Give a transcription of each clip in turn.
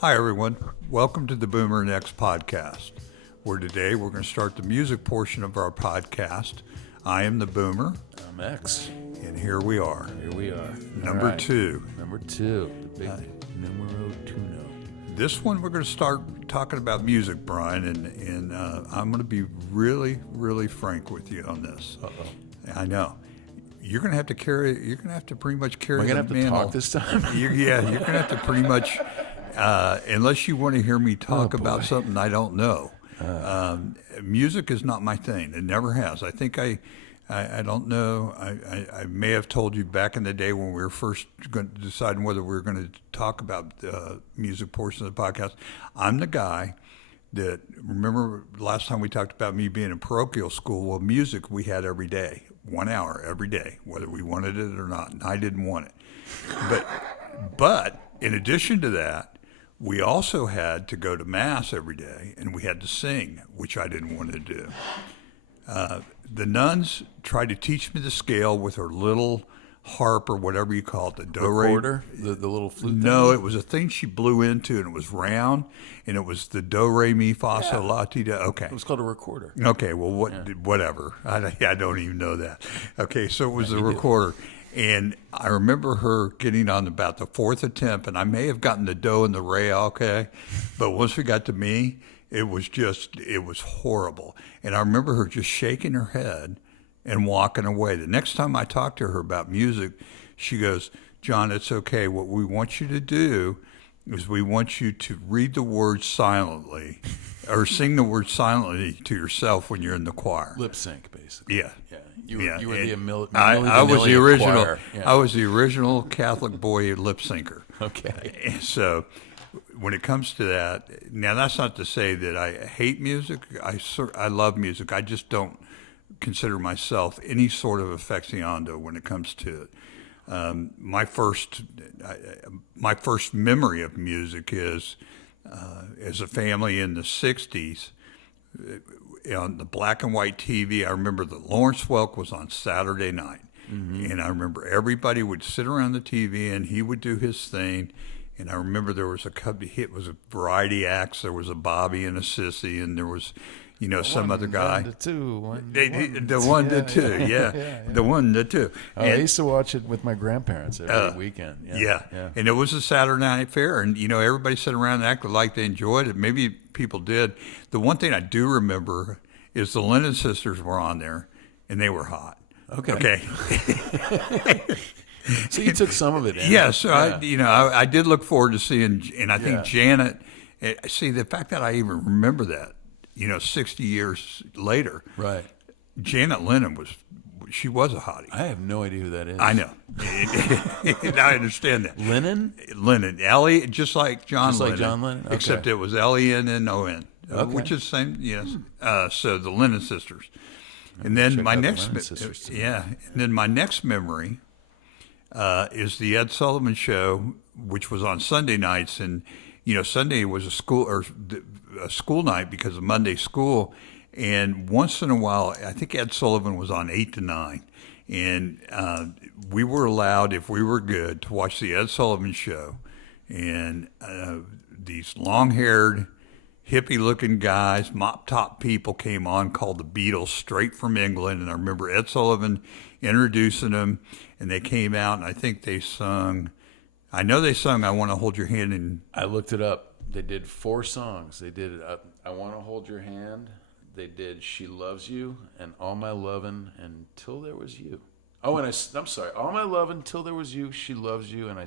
Hi, everyone. Welcome to the Boomer Next podcast, where today we're going to start the music portion of our podcast. I am the Boomer. I'm X. And here we are. Here we are. Number two. Number two. The big numero uno. This one we're going to start talking about music, Brian, and I'm going to be really, really frank with you on this. Uh-oh. I know. You're going to have to pretty much carry the mantle. Am I going to have to talk this time? You're going to have to pretty much, unless you want to hear me talk about something I don't know. Music is not my thing. It never has. I think I don't know. I may have told you back in the day when we were first deciding whether we were going to talk about the music portion of the podcast. I'm the guy that, remember last time we talked about me being in parochial school? Well, music we had every day, 1 hour every day, whether we wanted it or not, and I didn't want it. But in addition to that, we also had to go to Mass every day, and we had to sing, which I didn't want to do. The nuns tried to teach me the scale with her little harp or whatever you call it, the do re. Recorder? The little flute thing? No, it was a thing she blew into, and it was round, and it was the do re mi fa sol la ti do. Okay. It was called a recorder. Okay, well, whatever. I don't even know that. Okay, so it was a recorder. And I remember her getting on about the fourth attempt, and I may have gotten the do and the re, okay, but once we got to me, it was horrible. And I remember her just shaking her head and walking away. The next time I talked to her about music, she goes, "John, it's okay. What we want you to do is we want you to read the words silently or sing the words silently to yourself when you're in the choir." Lip sync, basically. Yeah. You were the I was the original. choir. Yeah. I was the original Catholic boy lip syncer. Okay. And so when it comes to that, now that's not to say that I hate music. I love music. I just don't consider myself any sort of aficionado when it comes to it. My first memory of music is as a family in the 60s. On the black and white TV, I remember that Lawrence Welk was on Saturday night. Mm-hmm. And I remember everybody would sit around the TV and he would do his thing. And I remember there was it was a variety acts. There was a Bobby and a Sissy, and there was, some other guy. The two. The one, the two, yeah. The one, the two. I used to watch it with my grandparents every weekend. Yeah. And it was a Saturday night fair, and, everybody sat around and acted like they enjoyed it. Maybe people did. The one thing I do remember is the Lennon sisters were on there, and they were hot. Okay. So you took some of it in. Yeah, so I did look forward to seeing, and I think Janet, see, the fact that I even remember that, 60 years later. Right. Janet Lennon was a hottie. I have no idea who that is. I know. I understand that. Lennon, Ellie, just like John Lennon. Like John Lennon? Okay. Except it was L-E-N-N-O-N, which is the same, yes. So the Lennon sisters. And then my next memory is the Ed Sullivan Show, which was on Sunday nights, and Sunday was a school night because of Monday school, and once in a while, I think Ed Sullivan was on 8 to 9, and we were allowed, if we were good, to watch the Ed Sullivan Show, and these long-haired, hippie-looking guys, mop-top people came on called the Beatles, straight from England, and I remember Ed Sullivan introducing them, and they came out, and I think they sung, I Want to Hold Your Hand. And I looked it up. They did 4 songs. They did I Want to Hold Your Hand. They did She Loves You and All My Lovin' Until There Was You. Oh, and I'm sorry. All My Lovin' Until There Was You, She Loves You, and I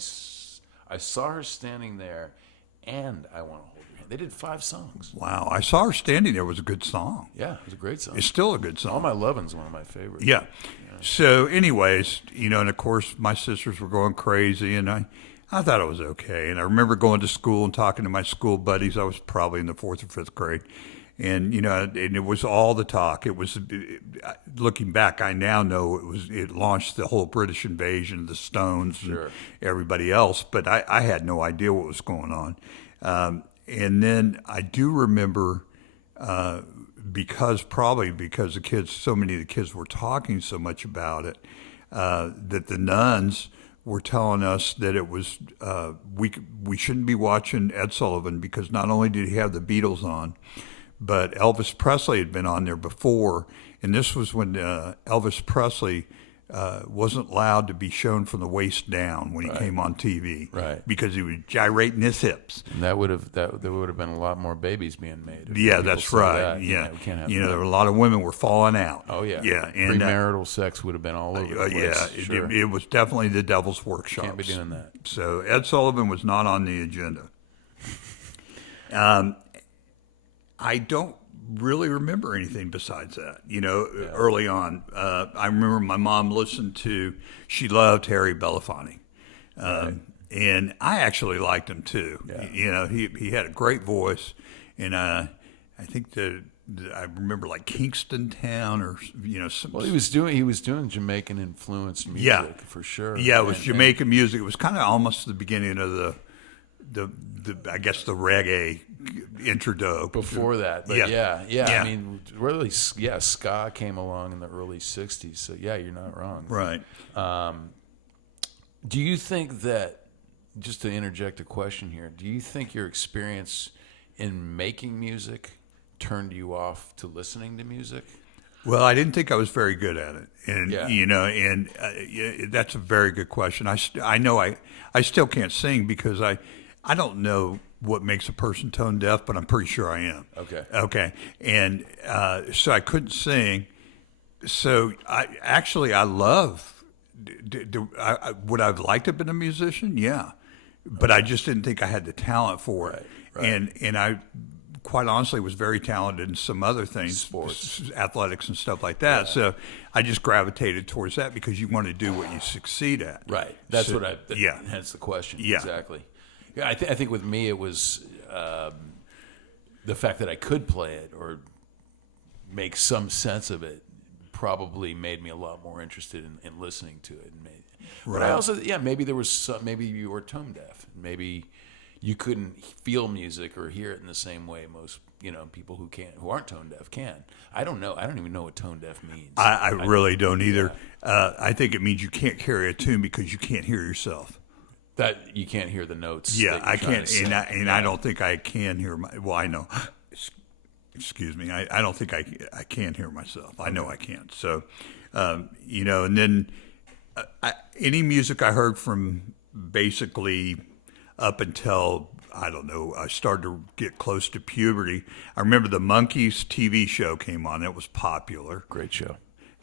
saw her standing there, and I Want to Hold Your Hand. They did 5 songs. Wow. I Saw Her Standing There was a good song. Yeah, it was a great song. It's still a good song. All My Lovin's one of my favorites. Yeah. So anyways, and of course my sisters were going crazy, and I thought it was okay. And I remember going to school and talking to my school buddies. I was probably in the 4th or 5th grade. And, and it was all the talk. It was, looking back, I now know it launched the whole British invasion, the Stones, sure, and everybody else. But I had no idea what was going on. And then I do remember, because the kids, so many of the kids were talking so much about it, that the nuns were telling us that it was we shouldn't be watching Ed Sullivan because not only did he have the Beatles on, but Elvis Presley had been on there before, and this was when Elvis Presley wasn't allowed to be shown from the waist down when he came on TV, Right. Because he was gyrating his hips. And there would have been a lot more babies being made. if Yeah, people that's saw right. that. Yeah, We can't have there that. were a lot of women were falling out. Oh yeah, yeah, and premarital sex would have been all over the place. yeah, Sure. it was definitely the devil's workshop. Can't be doing that. So Ed Sullivan was not on the agenda. I don't really remember anything besides that. Early on, I remember my mom listened to. She loved Harry Belafonte, and I actually liked him too. Yeah. He had a great voice, and I think that I remember like Kingston Town or some. Well, he was doing Jamaican influenced music for sure. Yeah, it was Jamaican music. It was kind of almost the beginning of the I guess the reggae intro. Before that, but Yeah. I mean, really, ska came along in the early '60s. So yeah, you're not wrong. Right. Do you think that, just to interject a question here, do you think your experience in making music turned you off to listening to music? Well, I didn't think I was very good at it, and Yeah. that's a very good question. I know I still can't sing because I don't know what makes a person tone deaf, but I'm pretty sure I am. Okay, and so I couldn't sing. So I love. Would I have liked to have been a musician? Yeah, but I just didn't think I had the talent for it. Right. And I quite honestly was very talented in some other things, Sports. athletics and stuff like that. So I just gravitated towards that because you want to do what you succeed at. Right. That's So, what hence the question. Yeah. Exactly. Yeah, I think with me it was the fact that I could play it or make some sense of it probably made me a lot more interested in listening to it. But I also, maybe there was maybe you were tone deaf. Maybe you couldn't feel music or hear it in the same way most people who aren't tone deaf can. I don't know. I don't even know what tone deaf means. I really don't either. I think it means you can't carry a tune because you can't hear yourself. That you can't hear the notes. Yeah, that I you're trying can't, to sing. and I don't think I can hear my. Well, I know. Excuse me. I don't think I can hear myself. I know I can't. So, and then any music I heard from basically up until I don't know, I started to get close to puberty. I remember the Monkees TV show came on. It was popular. Great show.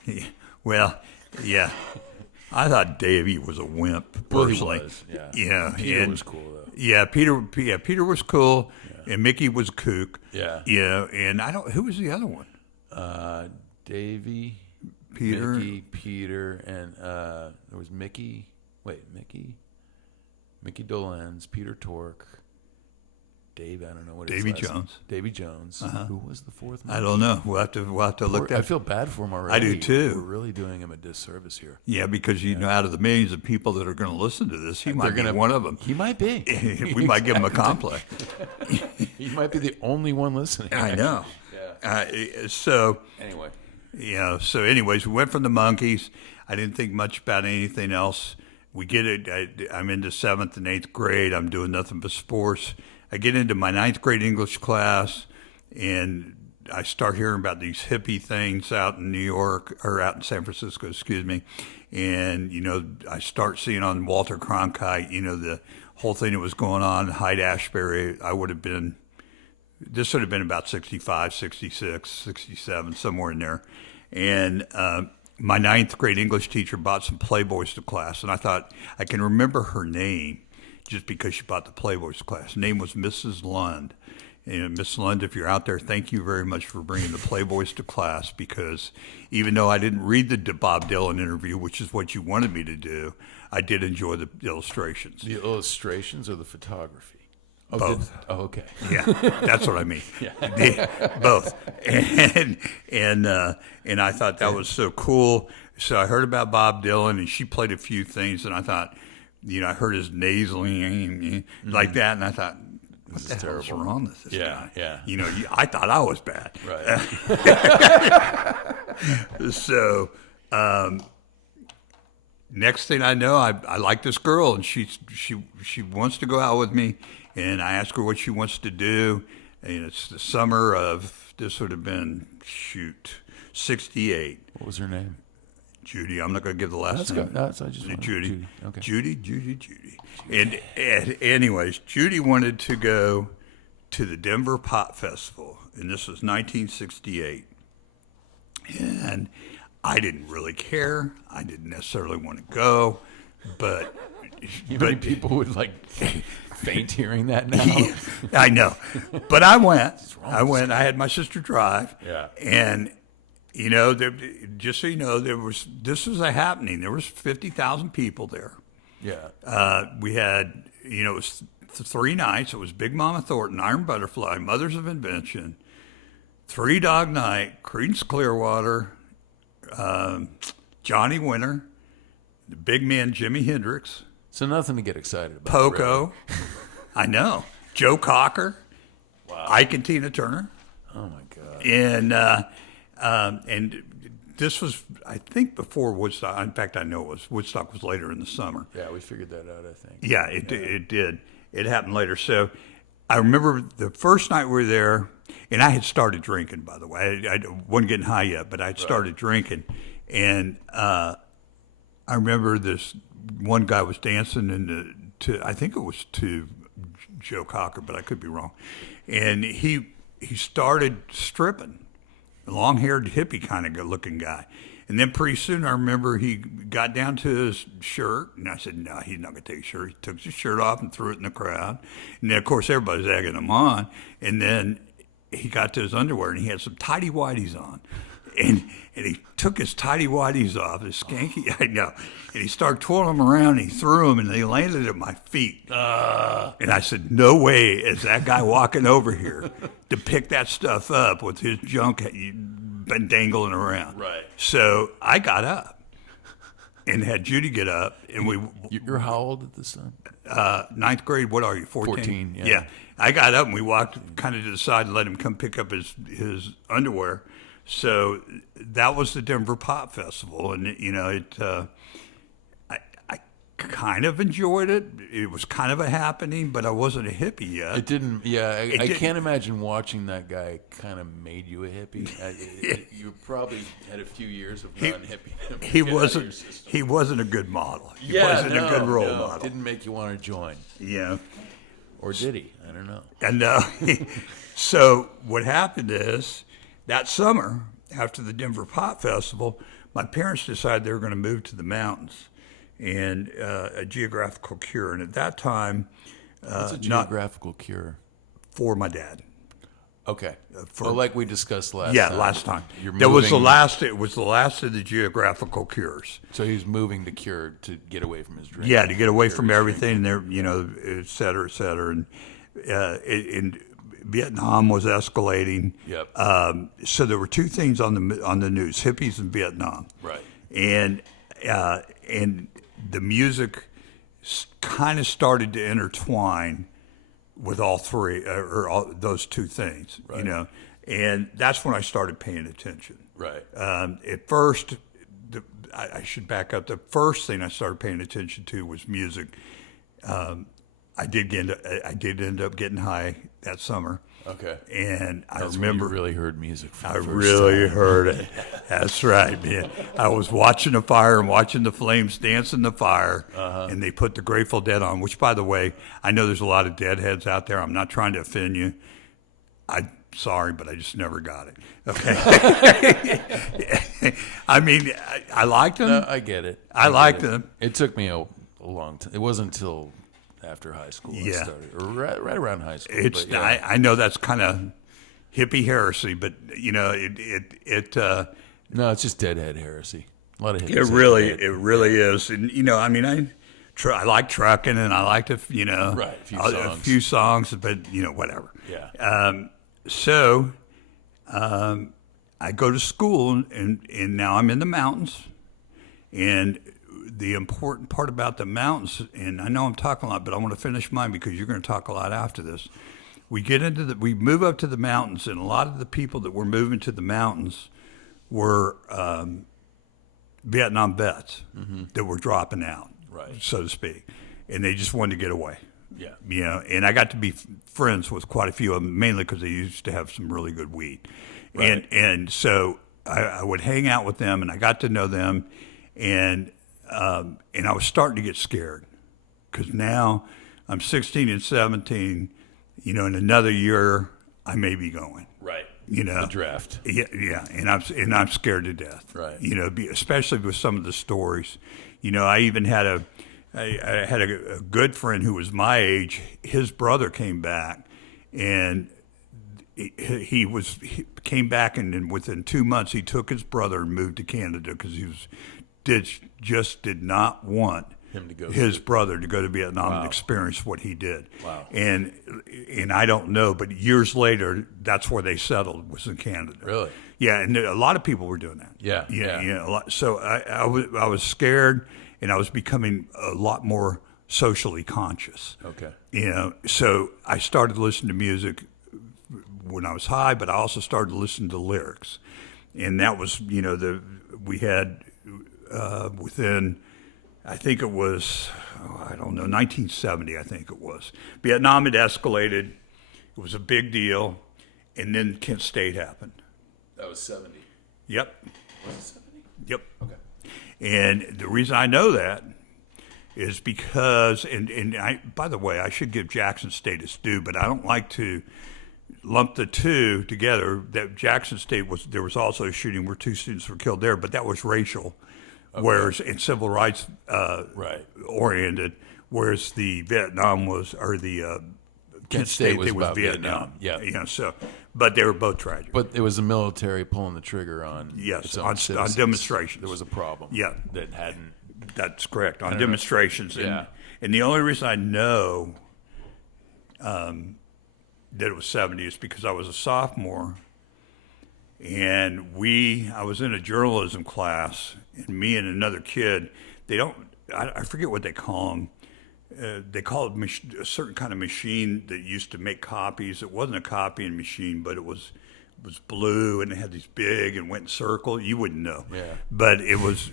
Yeah. Well, yeah. I thought Davey was a wimp, personally. Well, he was, Peter was cool, though. Yeah, Peter was cool, and Mickey was a kook. Yeah. And who was the other one? Davey, Peter. Mickey, Peter, and there was Mickey. Wait, Mickey Dolenz, Peter Tork, Dave. I don't know what his Davy last Jones. name. Davy Jones. Who was the fourth? I don't know. We'll have to look that. I feel bad for him already. I do too. We're really doing him a disservice here. Yeah, because out of the millions of people that are going to listen to this, he might be one of them. He might be. We might give him a complex. He might be the only one listening. I know. Yeah. So Anyway. So anyways, we went from the Monkees. I didn't think much about anything else. We get it. I'm into 7th and 8th grade. I'm doing nothing but sports. I get into my 9th grade English class, and I start hearing about these hippie things out in New York, or out in San Francisco, excuse me. And, I start seeing on Walter Cronkite, the whole thing that was going on in Hyde-Ashbury. This would have been about 65, 66, 67, somewhere in there. And my 9th grade English teacher bought some Playboys to class, and I thought I can remember her name just because she bought the Playboys to class. Her name was Mrs. Lund. And Miss Lund, if you're out there, thank you very much for bringing the Playboys to class, because even though I didn't read the Bob Dylan interview, which is what you wanted me to do, I did enjoy the illustrations. The illustrations or the photography? Both. Okay. Yeah, that's what I mean. Both. And I thought that was so cool. So I heard about Bob Dylan, and she played a few things, and I thought, I heard his nasally like that, and I thought, what the hell is wrong with this guy? Yeah. I thought I was bad. Right. So next thing I know, I like this girl, and she wants to go out with me, and I ask her what she wants to do, and it's the summer of, this would have been, 68. What was her name? Judy. I'm not going to give the last name. Good. No, so I just wanted- Judy. Okay. Judy. And anyways, Judy wanted to go to the Denver Pop Festival, and this was 1968. And I didn't really care. I didn't necessarily want to go, but Many people would like faint hearing that now. Yeah, I know, but I went. I had my sister drive. Yeah. And just so you know, this was a happening. There was 50,000 people there. Yeah. We had, it was 3 nights. It was Big Mama Thornton, Iron Butterfly, Mothers of Invention, Three Dog Night, Creedence Clearwater, Johnny Winter, the big man Jimi Hendrix, So nothing to get excited about. Poco. Really. I know. Joe Cocker. Wow. Ike and Tina Turner. Oh my God. And this was, I think, before Woodstock. In fact, I know Woodstock was later in the summer. Yeah, we figured that out, I think. Yeah, it did. It happened later. So I remember the first night we were there, and I had started drinking, by the way. I wasn't getting high yet, but I had started drinking. And I remember this one guy was dancing I think it was to Joe Cocker, but I could be wrong. And he started stripping, a long-haired hippie kind of good-looking guy. And then pretty soon I remember he got down to his shirt, and I said, no, he's not going to take his shirt. He took his shirt off and threw it in the crowd. And then, of course, everybody's egging him on. And then he got to his underwear, and he had some tighty-whities on. And he took his tighty-whities off, his skanky, I know. And he started twirling them around, and he threw them, and they landed at my feet. And I said, no way is that guy walking over here to pick that stuff up with his junk been dangling around. Right. So I got up and had Judy get up, and we. You're how old at this time? 9th grade. What are you? 14. 14. Yeah. Yeah. I got up and we walked kind of to the side and let him come pick up his underwear. So that was the Denver Pop Festival, and I kind of enjoyed it. It was kind of a happening, but I wasn't a hippie yet. It didn't. Yeah, I can't imagine watching that guy kind of made you a hippie. You probably had a few years of non-hippie. He wasn't a good model. He wasn't a good role model. Didn't make you want to join. Yeah. Or did he? I don't know. And so what happened is that summer after the Denver Pop Festival, my parents decided they were going to move to the mountains. And a geographical cure. And at that time, what's a geographical cure? For my dad. Okay. Like we discussed last time. Yeah, last time. It was the last of the geographical cures. So he was moving to cure to get away from his drink. Yeah, to get away from everything, there, et cetera, et cetera. And Vietnam was escalating. Yep. So there were two things on the news: hippies and Vietnam. Right. And the music kind of started to intertwine with all three, or those two things, right. And that's when I started paying attention. Right. At first, I should back up. The first thing I started paying attention to was music. I did end up getting high that summer. Okay. And I That's remember when you really heard music. For the first really time. heard it. That's right, man. I was watching the fire and watching the flames dance in the fire, and they put the Grateful Dead on. Which, by the way, I know there's a lot of Deadheads out there. I'm not trying to offend you. I'm sorry, but I just never got it. Okay. I mean, I liked them. No, I get it. I liked them. It took me a long time. It wasn't until after high school I Yeah. started, or right around high school. It's but yeah. I know that's kind of hippie heresy, but it No, it's just deadhead heresy. A lot of hippies. it really is. And I mean, I like trucking, and I like to Right, a few songs, but whatever. Yeah. So I go to school, and now I'm in the mountains, and the important part about the mountains, and I know I'm talking a lot, but I want to finish mine because you're going to talk a lot after this. We move up to the mountains, and a lot of the people that were moving to the mountains were Vietnam vets that were dropping out, Right. so to speak, and they just wanted to get away. Yeah. You know, and I got to be friends with quite a few of them, mainly because they used to have some really good weed. Right. And so I would hang out with them, and I got to know them, and I was starting to get scared because now I'm 16 and 17. You know, in another year I may be going. Right. You know, The draft. yeah, and I'm scared to death. Right. You know, especially with some of the stories. You know, I even had a good friend who was my age. His brother came back, and he came back, and then within 2 months he took his brother and moved to Canada because he did not want Him to go his brother to go to Vietnam Wow. and experience what he did. Wow. And I don't know, but years later, that's where they settled, was in Canada. Really? Yeah, and a lot of people were doing that. Yeah, Yeah. yeah. A lot. So I was scared, and I was becoming a lot more socially conscious. Okay. You know, so I started listening to music when I was high, but I also started listening to lyrics, and that was, you know, we had within, I think it was, I don't know, 1970, I think it was. Vietnam had escalated. It was a big deal, and then Kent State happened. That was 70. Yep. Was it 70? Yep. Okay. And the reason I know that is because, and I, by the way, I should give Jackson State its due, but I don't like to lump the two together. That Jackson State there was also a shooting where 2 students were killed there, but that was racial, whereas in civil rights Right. oriented, whereas the Vietnam was, or the Kent State was it was about Vietnam. Vietnam. Yeah. You know, so, but they were both tragic. But it was the military pulling the trigger on Yes, its own on citizens. demonstrations. There was a problem. Yeah. That hadn't. That's correct, on don't demonstrations. know. Yeah. And the only reason I know that it was 70 is because I was a sophomore, and I was in a journalism class, and me and another kid, I forget what they call them. They call it a certain kind of machine that used to make copies. It wasn't a copying machine, but it was blue, and it had these big and went in circle. You wouldn't know. Yeah. But it was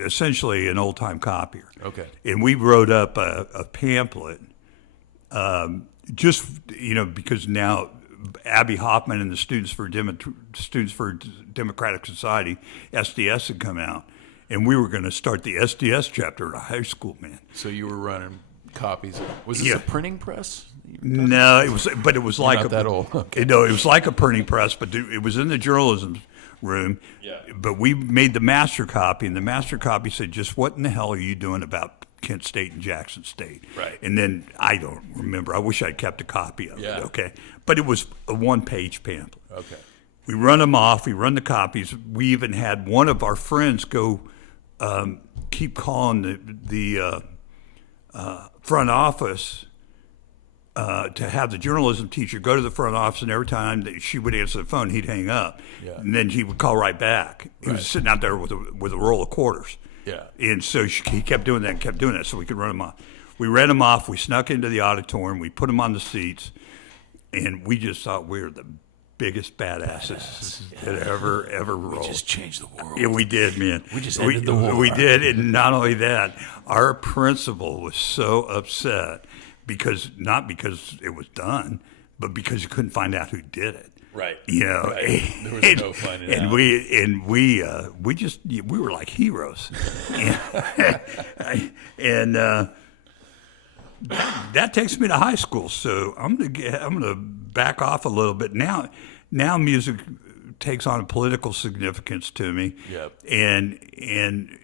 essentially an old time copier. Okay. And we wrote up a pamphlet, just, you know, because now Abby Hoffman and the Students for Democratic Society, SDS, had come out, and we were going to start the SDS chapter at a high school, man. So you were running copies. Was this Yeah. a printing press? No, it was like not that old. Okay. No, it was like a printing press, but it was in the journalism room. Yeah. But we made the master copy, and the master copy said, "Just what in the hell are you doing about Kent State and Jackson State?" Right. And then I don't remember. I wish I'd kept a copy of Yeah. it. Okay. But it was a 1-page pamphlet. Okay. We run them off. We run the copies. We even had one of our friends go keep calling the front office to have the journalism teacher go to the front office, and every time that she would answer the phone, he'd hang up, Yeah. and then he would call right back. He was sitting out there with a roll of quarters, Yeah. and so he kept doing that and kept doing that, so we could run him off. We ran him off. We snuck into the auditorium. We put him on the seats, and we just thought we were the biggest badasses that ever rolled. Just changed the world. Yeah, we did, man. We just ended the war. We did, and not only that, our principal was so upset not because it was done, but because you couldn't find out who did it. Right. You know, Right. There was no finding out. We were like heroes, and that takes me to high school. So I'm gonna back off a little bit now. Now music takes on a political significance to me. Yep. And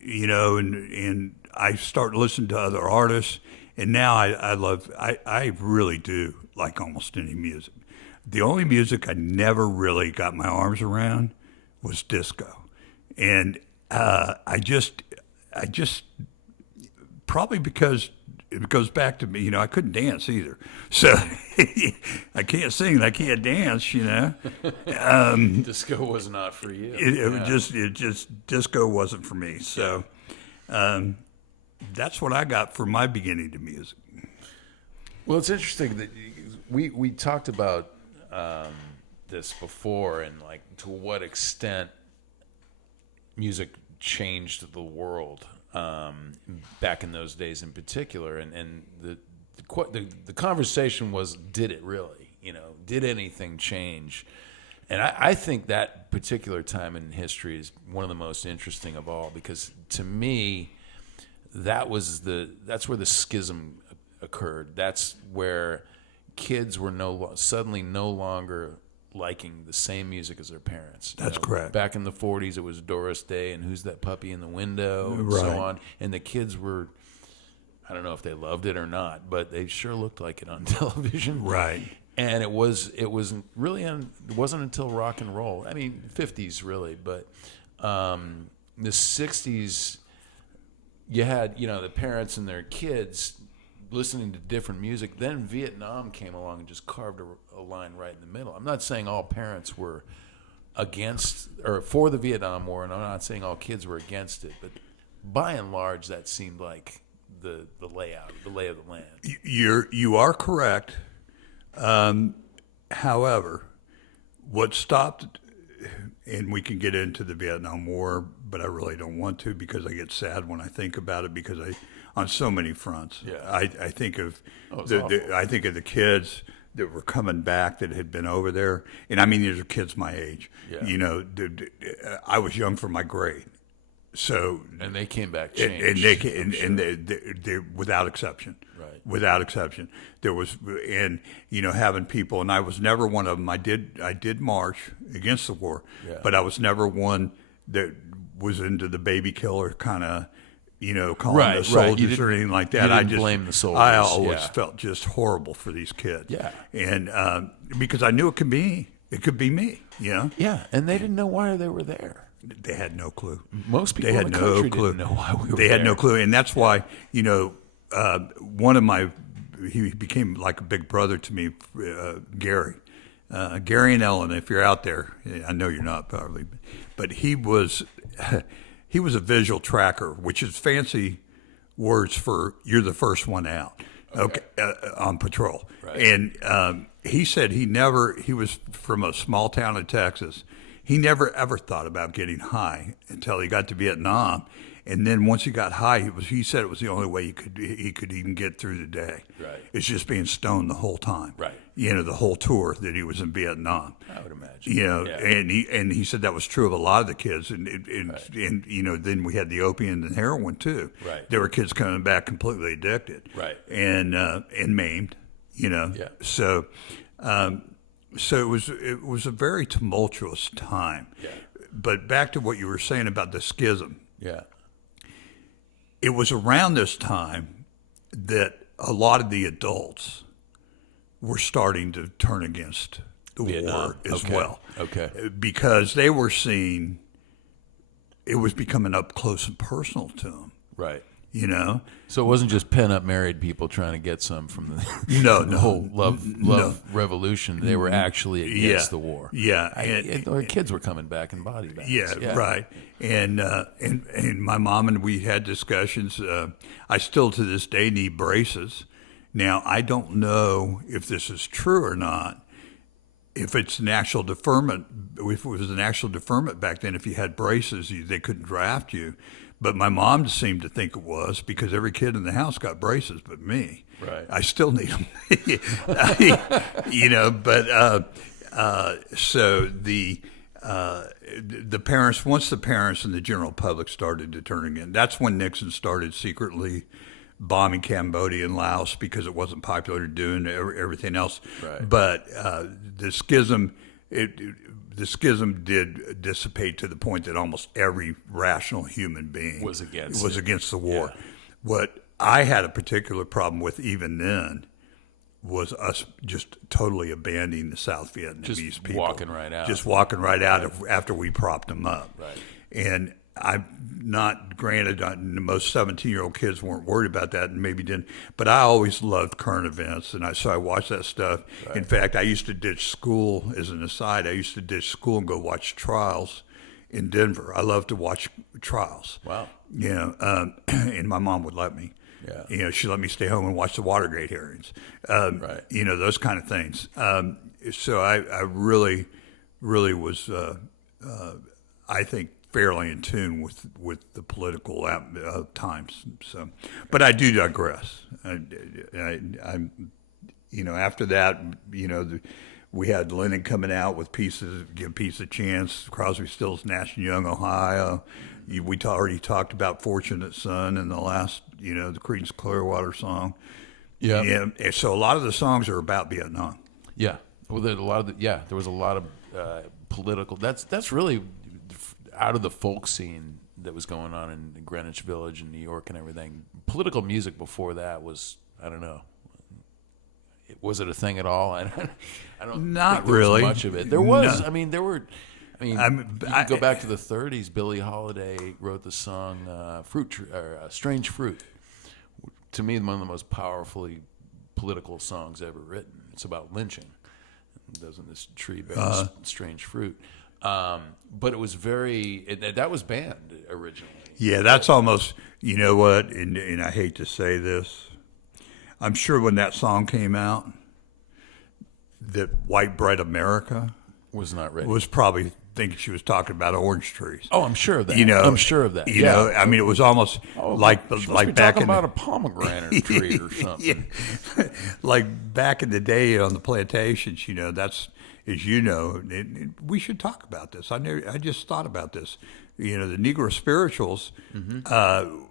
you know, and I start listening to other artists, and now I really do like almost any music. The only music I never really got my arms around was disco, and I just probably because it goes back to me, you know, I couldn't dance either. So I can't sing and I can't dance, you know. Disco was not for you. It just disco wasn't for me. So that's what I got for my beginning to music. Well, it's interesting that we talked about this before, and like to what extent music changed the world back in those days in particular. And the conversation was, did it really? Did anything change? And I think that particular time in history is one of the most interesting of all, because to me, that's where the schism occurred. That's where kids were suddenly no longer liking the same music as their parents. That's correct. Back in the 40s, it was Doris Day and Who's That Puppy in the Window, and so on. And the kids were, I don't know if they loved it or not, but they sure looked like it on television. Right. And it wasn't until rock and roll. I mean, 50s really, but the 60s, you had the parents and their kids listening to different music. Then Vietnam came along and just carved a line right in the middle. I'm not saying all parents were against or for the Vietnam War, and I'm not saying all kids were against it, but by and large, that seemed like the lay of the land. You are correct. However, what stopped, and we can get into the Vietnam War, but I really don't want to, because I get sad when I think about it, because on so many fronts. Yeah. I think of the kids that were coming back that had been over there, and I mean these are kids my age. Yeah. I was young for my grade, so and they came back changed, and they without exception. Right. Without exception, there was, and having people, and I was never one of them. I did march against the war, but I was never one that was into the baby killer kind of. Calling the soldiers or anything like that. You didn't blame the soldiers. I always felt just horrible for these kids. Yeah. And because I knew it could be me. Yeah, and they didn't know why they were there. They had no clue. Most people in the country didn't know why we were there. They had no clue, and that's why one of he became like a big brother to me, Gary. Gary and Ellen, if you're out there, I know you're not probably, but he was a visual tracker, which is fancy words for you're the first one out, okay, on patrol. Right. And he said he was from a small town in Texas. He never ever thought about getting high until he got to Vietnam. And then once he got high, he said it was the only way he could even get through the day. Right. It's just being stoned the whole time. Right. The whole tour that he was in Vietnam. I would imagine. And he said that was true of a lot of the kids. And Right. then we had the opium and heroin too. Right. There were kids coming back completely addicted. Right. And maimed. Yeah. So it was a very tumultuous time. Yeah. But back to what you were saying about the schism. Yeah. It was around this time that a lot of the adults were starting to turn against the war as well. Okay. Because they were seeing it was becoming up close and personal to them. Right. So it wasn't just pent up married people trying to get some from the whole love revolution. They were actually against the war. Yeah, our kids were coming back in body bags. Yeah, right. And my mom and we had discussions. I still to this day need braces. Now I don't know if this is true or not. If it's an actual deferment, if it was an actual deferment back then, if you had braces, they couldn't draft you. But my mom seemed to think it was because every kid in the house got braces but me. Right. I still need them. So the parents, once the parents and the general public started to turn again, that's when Nixon started secretly bombing Cambodia and Laos because it wasn't popular to do and everything else. Right. But the schism, the schism did dissipate to the point that almost every rational human being was against the war. Yeah. What I had a particular problem with even then was us just totally abandoning the South Vietnamese people. Walking right out. Just walking right out after we propped them up. Right. And I'm not, granted, most 17-year-old kids weren't worried about that and maybe didn't, but I always loved current events, and so I watched that stuff. Right. In fact, I used to ditch school, as an aside, and go watch trials in Denver. I love to watch trials. Wow. And my mom would let me. Yeah. She let me stay home and watch the Watergate hearings. Right. Those kind of things. So I really was, I think, fairly in tune with the political times. So, but I do digress. I'm after that, we had Lennon coming out with Give Peace a Chance, Crosby, Stills, Nash & Young, Ohio. We already talked about Fortunate Son in the last, the Creedence Clearwater song. Yeah. And so a lot of the songs are about Vietnam. Yeah. Well, there was a lot of political. That's really out of the folk scene that was going on in Greenwich Village and New York and everything. Political music before that was, I don't know. Was it a thing at all? I don't. Not think there really. was much of it. There was. No. You can go back to the 30s. Billie Holiday wrote the song "Strange Fruit." To me, one of the most powerfully political songs ever written. It's about lynching. Doesn't this tree bear strange fruit? But it was that was banned originally. Yeah, that's almost, you know what, and I hate to say this, I'm sure when that song came out, that White Bread America was not ready. Was probably thinking she was talking about orange trees. Oh, I'm sure of that. I'm sure of that. It was almost like back talking in about a pomegranate tree or something. Like back in the day on the plantations. That's, as you know, we should talk about this. I just thought about this. The Negro spirituals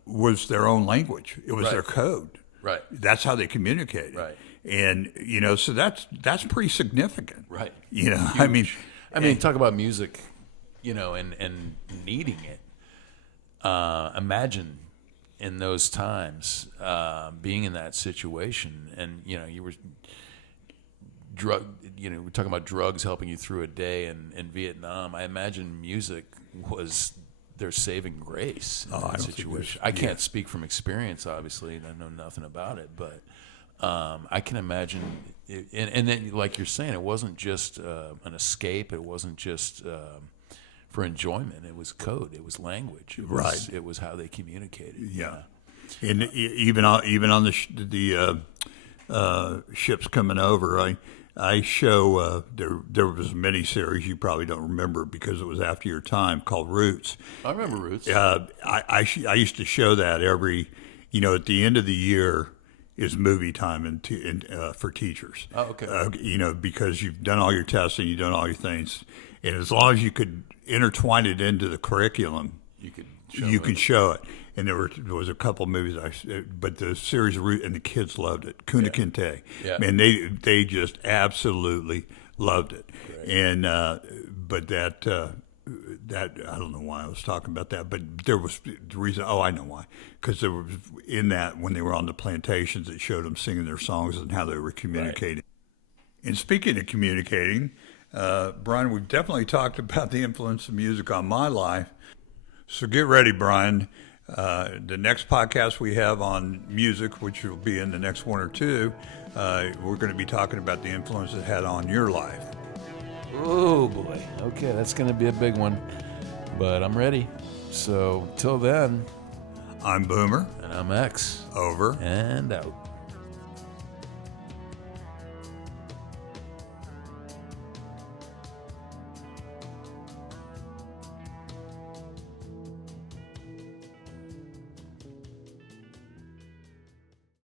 was their own language. It was their code. Right. That's how they communicated. Right. And so that's pretty significant. Right. Talk about music, and needing it. Imagine in those times being in that situation, and you were we're talking about drugs helping you through a day in Vietnam. I imagine music was their saving grace in that situation. I can't speak from experience, obviously, and I know nothing about it, but I can imagine it, and then, like you're saying, it wasn't just an escape. It wasn't just for enjoyment. It was code. It was language. It was how they communicated. Yeah. And even on the ships coming over, I show there was a miniseries you probably don't remember because it was after your time, called Roots. I remember Roots. I used to show that every at the end of the year is movie time for teachers. Oh, okay. Because you've done all your testing, you've done all your things, and as long as you could intertwine it into the curriculum, you could show it. And there was a couple movies but the series of Root, and the kids loved it. Kuna Kinte. Yeah. And they just absolutely loved it. Right. And but that I don't know why I was talking about that, but there was the reason. Oh, I know why. Because there was in that when they were on the plantations, it showed them singing their songs and how they were communicating. Right. And speaking of communicating, Brian, we've definitely talked about the influence of music on my life. So get ready, Brian. The next podcast we have on music, which will be in the next one or two, we're going to be talking about the influence it had on your life. Oh, boy. Okay, that's going to be a big one, but I'm ready. So, till then, I'm Boomer. And I'm X. Over. And out.